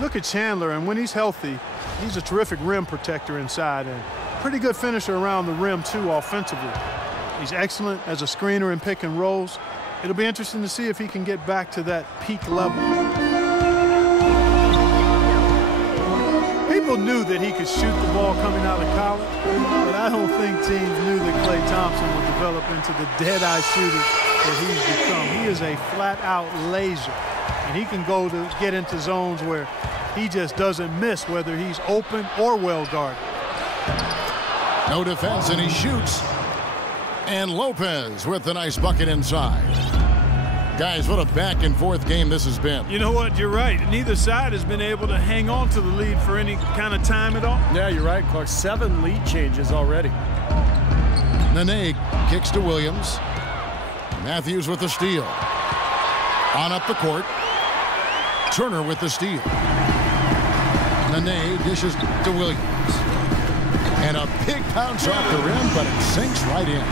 Look at Chandler, and when he's healthy, he's a terrific rim protector inside and pretty good finisher around the rim, too, offensively. He's excellent as a screener in pick and rolls. It'll be interesting to see if he can get back to that peak level. People knew that he could shoot the ball coming out of college, but I don't think teams knew that Klay Thompson would develop into the dead-eye shooter that he's become. He is a flat-out laser, and he can go to get into zones where he just doesn't miss, whether he's open or well-guarded. No defense, and he shoots. And Lopez with the nice bucket inside. Guys, what a back-and-forth game this has been. You know what? You're right. Neither side has been able to hang on to the lead for any kind of time at all. Yeah, you're right, Clark. 7 lead changes already. Nene kicks to Williams. Matthews with the steal. On up the court. Turner with the steal. Nene dishes to Williams. And a big bounce off the rim, but it sinks right in.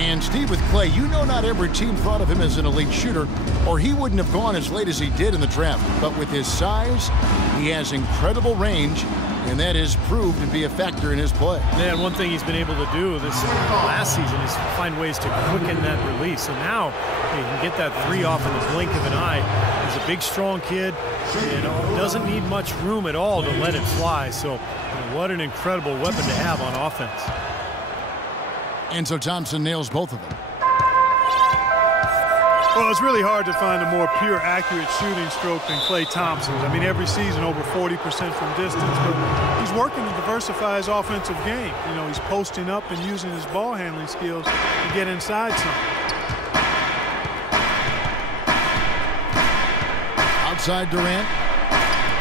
And Steve, with Klay, you know not every team thought of him as an elite shooter, or he wouldn't have gone as late as he did in the draft. But with his size, he has incredible range, and that has proved to be a factor in his play. Yeah, and one thing he's been able to do this last season is find ways to quicken that release. So now he can get that 3 off in the blink of an eye. He's a big, strong kid, and doesn't need much room at all to let it fly. So what an incredible weapon to have on offense. And so Thompson nails both of them. Well, it's really hard to find a more pure, accurate shooting stroke than Klay Thompson's. I mean, every season over 40% from distance, but he's working to diversify his offensive game. You know, he's posting up and using his ball handling skills to get inside some. Outside Durant.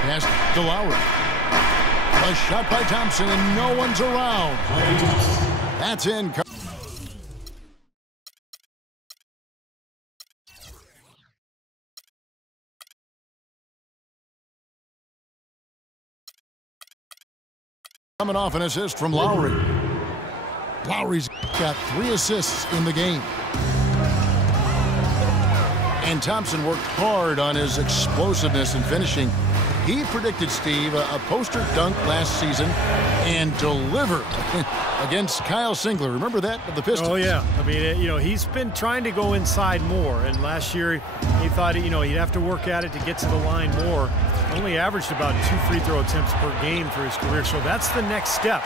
Pass to Lowry. A shot by Thompson, and no one's around. That's in. Coming off an assist from Lowry. Lowry's got 3 assists in the game. And Thompson worked hard on his explosiveness and finishing. He predicted, Steve, a poster dunk last season and delivered against Kyle Singler. Remember that of the Pistons? Oh, yeah. I mean, you know, he's been trying to go inside more. And last year, he thought, you know, he'd have to work at it to get to the line more. Only averaged about 2 free throw attempts per game for his career. So that's the next step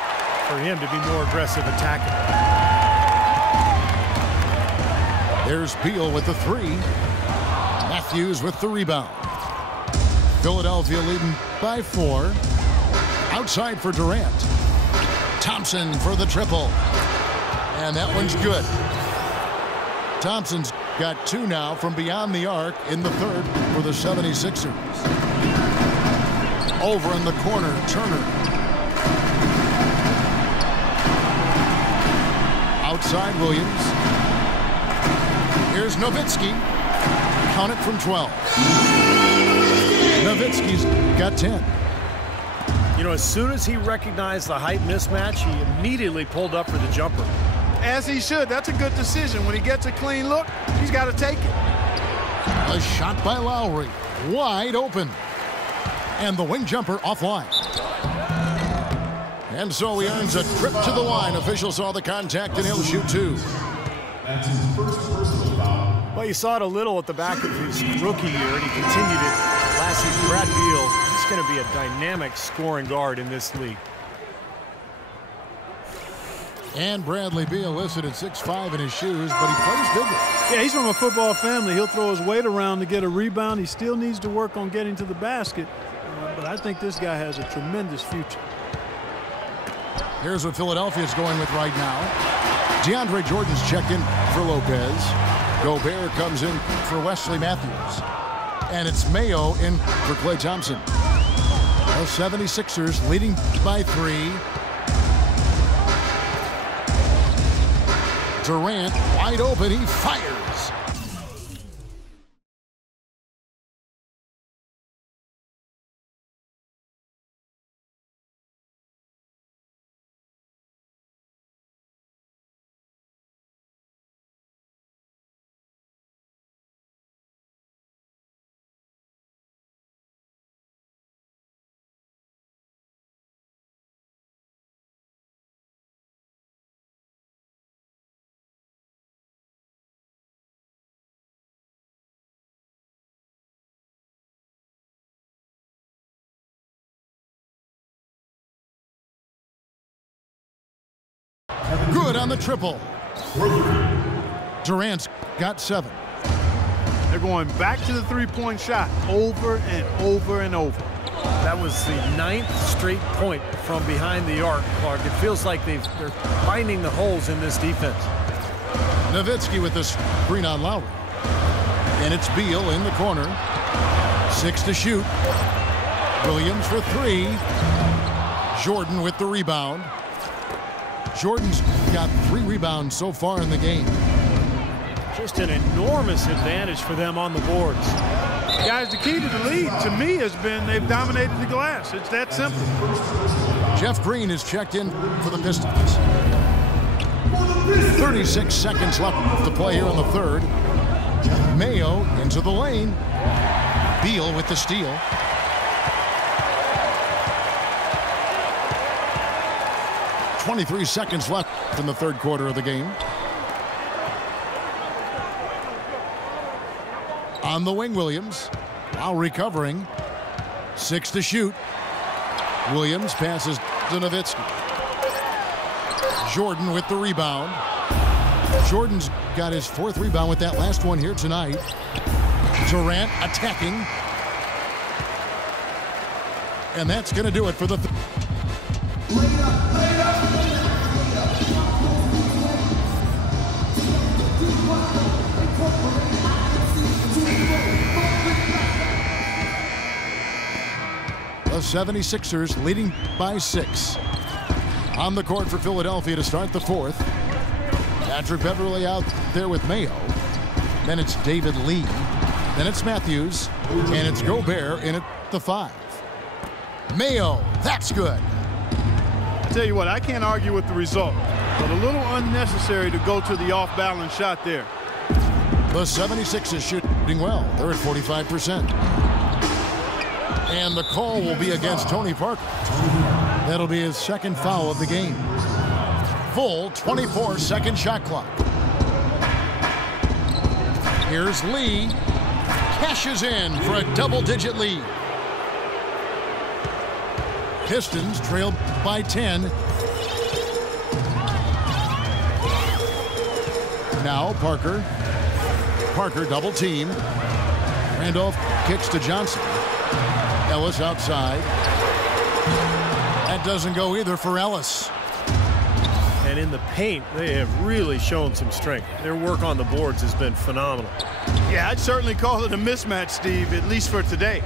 for him to be more aggressive attacking. There's Beal with the 3. Matthews with the rebound. Philadelphia leading by 4. Outside for Durant. Thompson for the triple. And that one's good. Thompson's got 2 now from beyond the arc in the 3rd for the 76ers. Over in the corner, Turner. Outside Williams. Here's Nowitzki. Count it from 12. Nowitzki's got 10. You know, as soon as he recognized the height mismatch, he immediately pulled up for the jumper. As he should. That's a good decision. When he gets a clean look, he's got to take it. A shot by Lowry. Wide open. And the wing jumper offline. And so he earns a trip to the line. Officials saw the contact, and he'll shoot 2. That's his first personal foul. Well, you saw it a little at the back of his rookie year, and he continued it last season. Brad Beal, he's going to be a dynamic scoring guard in this league. And Bradley Beal listed at 6'5" in his shoes, but he plays bigger. Yeah, he's from a football family. He'll throw his weight around to get a rebound. He still needs to work on getting to the basket, but I think this guy has a tremendous future. Here's what Philadelphia's going with right now. DeAndre Jordan's checked in for Lopez. Gobert comes in for Wesley Matthews. And it's Mayo in for Klay Thompson. The 76ers leading by 3. Durant wide open. He fires. on the triple. Durant's got 7. They're going back to the three-point shot over and over and over. That was the 9th straight point from behind the arc, Clark. It feels like they're finding the holes in this defense. Nowitzki with the screen on Lowry. And it's Beal in the corner. 6 to shoot. Williams for 3. Jordan with the rebound. Jordan's got 3 rebounds so far in the game. Just an enormous advantage for them on the boards. Guys, the key to the lead, to me, has been they've dominated the glass. It's that simple. Jeff Green is checked in for the Pistons. 36 seconds left to play here in the third. Mayo into the lane. Beal with the steal. .23 seconds left in the third quarter of the game. On the wing, Williams. Now recovering. 6 to shoot. Williams passes to Nowitzki. Jordan with the rebound. Jordan's got his 4th rebound with that last one here tonight. Durant attacking. And that's going to do it for the... The 76ers leading by 6. On the court for Philadelphia to start the 4th. Patrick Beverley out there with Mayo. Then it's David Lee. Then it's Matthews. And it's Gobert in at the 5. Mayo, that's good. I tell you what, I can't argue with the result, but a little unnecessary to go to the off-balance shot there. The 76ers shooting well. They're at 45%. And the call will be against Tony Parker. That'll be his 2nd foul of the game. Full 24-second shot clock. Here's Lee. Cashes in for a double-digit lead. Pistons trail by 10. Now Parker. Parker double team. Randolph kicks to Johnson. Ellis outside. That doesn't go either for Ellis. And in the paint, they have really shown some strength. Their work on the boards has been phenomenal. Yeah, I'd certainly call it a mismatch, Steve, at least for today.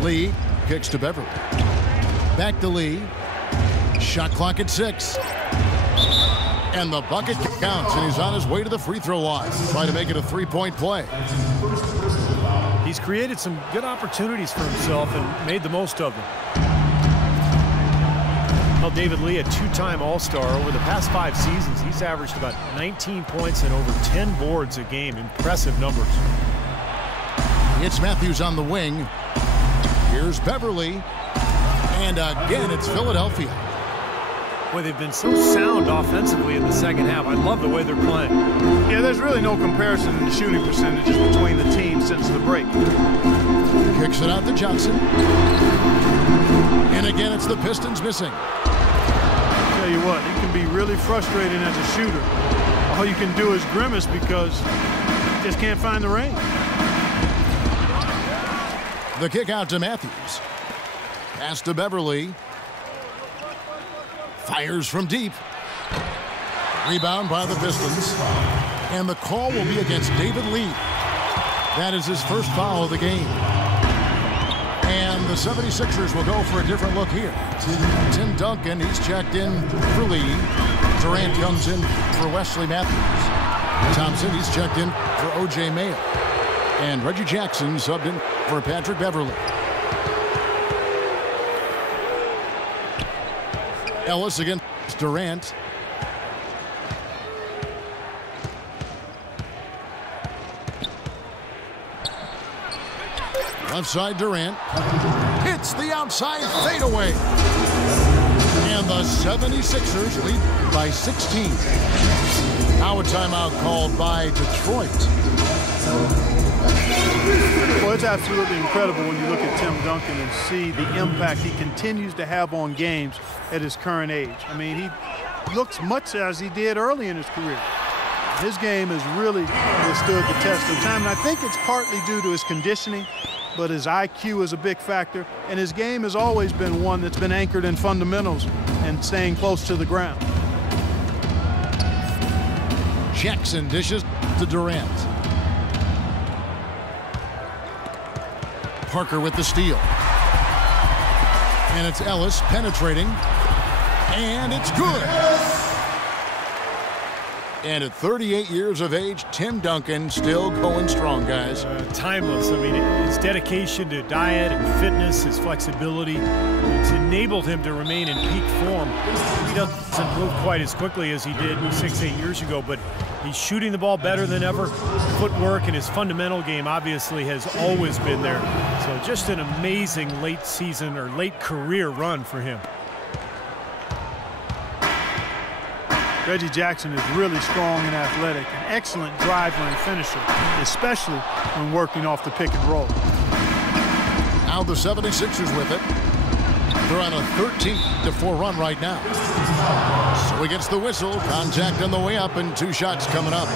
Lee kicks to Beverly. Back to Lee. Shot clock at 6. And the bucket counts, and he's on his way to the free throw line. Trying to make it a 3-point play. He's created some good opportunities for himself and made the most of them. Well, David Lee, a 2-time All-Star. Over the past 5 seasons, he's averaged about 19 points and over 10 boards a game. Impressive numbers. It's Matthews on the wing. Here's Beverly. And again, it's Philadelphia. Boy, they've been so sound offensively in the second half. I love the way they're playing. Yeah, there's really no comparison in the shooting percentages between the teams since the break. Kicks it out to Johnson. And again, it's the Pistons missing. Tell you what, you can be really frustrating as a shooter. All you can do is grimace because you just can't find the range. The kick out to Matthews. Pass to Beverly. Fires from deep. Rebound by the Pistons. And the call will be against David Lee. That is his 1st foul of the game. And the 76ers will go for a different look here. Tim Duncan, he's checked in for Lee. Durant comes in for Wesley Matthews. Thompson, he's checked in for O.J. Mayo. And Reggie Jackson subbed in for Patrick Beverley. Ellis against Durant. Left side Durant. Hits the outside fadeaway. And the 76ers lead by 16. Now a timeout called by Detroit. Well, it's absolutely incredible when you look at Tim Duncan and see the impact he continues to have on games at his current age. I mean, he looks much as he did early in his career. His game has really withstood the test of time, and I think it's partly due to his conditioning, but his IQ is a big factor, and his game has always been one that's been anchored in fundamentals and staying close to the ground. Jackson dishes to Durant. Parker with the steal. And it's Ellis penetrating. And it's good. And at 38 years of age, Tim Duncan still going strong, guys. Timeless. I mean, his dedication to diet and fitness, his flexibility, it's enabled him to remain in peak form. He doesn't move quite as quickly as he did 6-8 years ago, but he's shooting the ball better than ever. Footwork and his fundamental game obviously has always been there. So just an amazing late season or late career run for him. Reggie Jackson is really strong and athletic, an excellent driver and finisher, especially when working off the pick and roll. Now the 76ers with it. They're on a 13-4 run right now. So he gets the whistle, contact on the way up, and 2 shots coming up.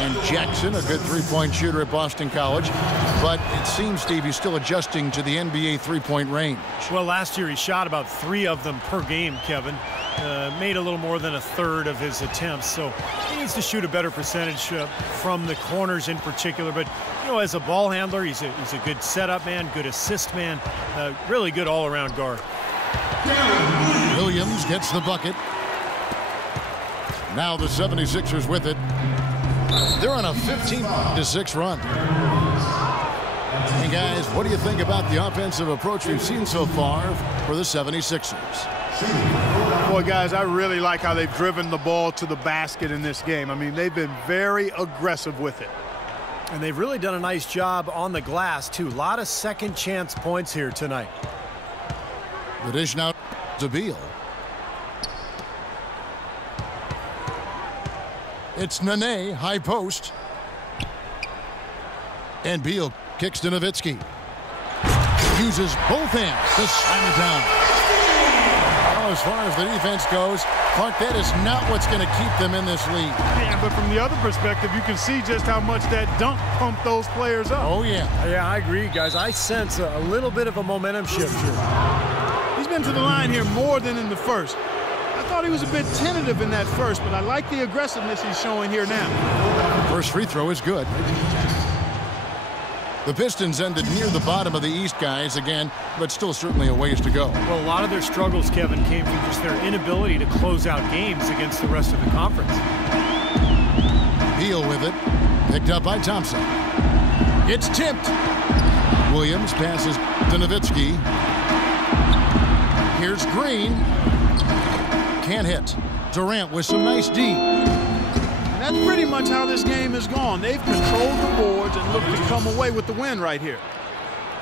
And Jackson, a good three-point shooter at Boston College, but it seems, Steve, he's still adjusting to the NBA three-point range. Well, last year he shot about 3 of them per game, Kevin. Made a little more than a third of his attempts, so he needs to shoot a better percentage from the corners in particular. But, you know, as a ball handler, he's a good setup man, good assist man, really good all-around guard. Williams gets the bucket. Now the 76ers with it. They're on a 15-6 run. Hey, guys, what do you think about the offensive approach we've seen so far for the 76ers? Boy, guys, I really like how they've driven the ball to the basket in this game. I mean, they've been very aggressive with it. And they've really done a nice job on the glass, too. A lot of second chance points here tonight. The dish now to Beal. It's Nene, high post. And Beal kicks to Nowitzki. Uses both hands to slam it down. As far as the defense goes, Clark, that is not what's going to keep them in this league. Yeah, but from the other perspective, you can see just how much that dunk pumped those players up. Oh, yeah. Yeah, I agree, guys. I sense a little bit of a momentum shift here. He's been to the line here more than in the first. I thought he was a bit tentative in that first, but I like the aggressiveness he's showing here now. First free throw is good. The Pistons ended near the bottom of the East, guys, again, but still certainly a ways to go. Well, a lot of their struggles, Kevin, came from just their inability to close out games against the rest of the conference. Beal with it. Picked up by Thompson. It's tipped. Williams passes to Nowitzki. Here's Green. Can't hit. Durant with some nice D. And that's pretty much how this game has gone. They've controlled the boards and looked to come away with the win right here.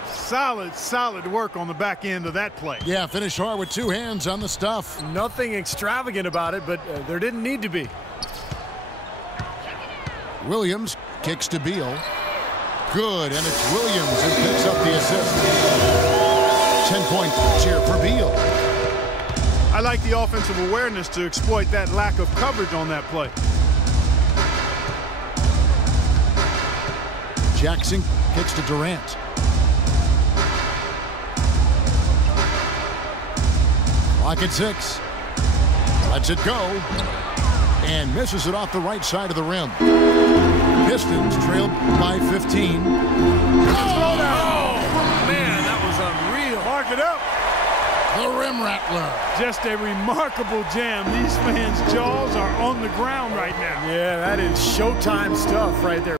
Solid work on the back end of that play. Yeah, finish hard with 2 hands on the stuff. Nothing extravagant about it, but there didn't need to be. Williams kicks to Beal. Good, and it's Williams who picks up the assist. 10-point cheer for Beal. I like the offensive awareness to exploit that lack of coverage on that play. Jackson kicks to Durant. Clock at 6. Lets it go. And misses it off the right side of the rim. Pistons trailed by 15. Oh, man, that was unreal. Mark it up. The rim rattler. Just a remarkable jam. These fans' jaws are on the ground right now. Yeah, that is Showtime stuff right there.